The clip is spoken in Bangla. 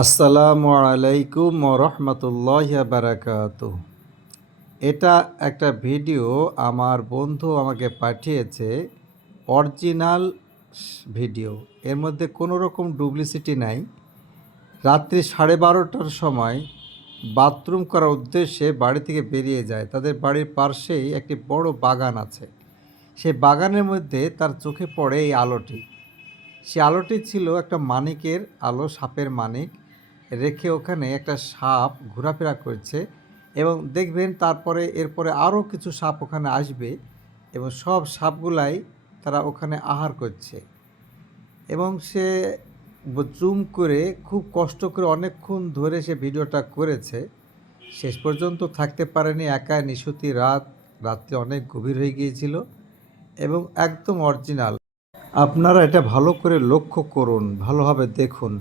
আসসালামু আলাইকুম রহমতুল্লাহ বারাকাত এটা একটা ভিডিও আমার বন্ধু আমাকে পাঠিয়েছে, অরিজিনাল ভিডিও। এর মধ্যে কোনো রকম ডুপ্লিসিটি নাই। রাত্রি সাড়ে বারোটার সময় বাথরুম করার উদ্দেশ্যে বাড়ি থেকে বেরিয়ে যায়। তাদের বাড়ির পাশেই একটি বড় বাগান আছে। সেই বাগানের মধ্যে তার চোখে পড়ে এই আলোটি। সে আলোটি ছিল একটা মানিকের আলো, সাপের মানিক। রেখে ওখানে একটা সাপ ঘোরাফেরা করছে এবং দেখবেন তারপরে, এরপরে আরও কিছু সাপ ওখানে আসবে এবং সব সাপগুলাই তারা ওখানে আহার করছে। এবং সে জুম করে খুব কষ্ট করে অনেকক্ষণ ধরে সে ভিডিওটা করেছে। শেষ পর্যন্ত থাকতে পারেনি একা নিশুতি রাত, রাত্রি অনেক গভীর হয়ে গিয়েছিল এবং একদম অরিজিনাল আপনারা এটা ভালো করে লক্ষ্য করুন ভালোভাবে দেখুন।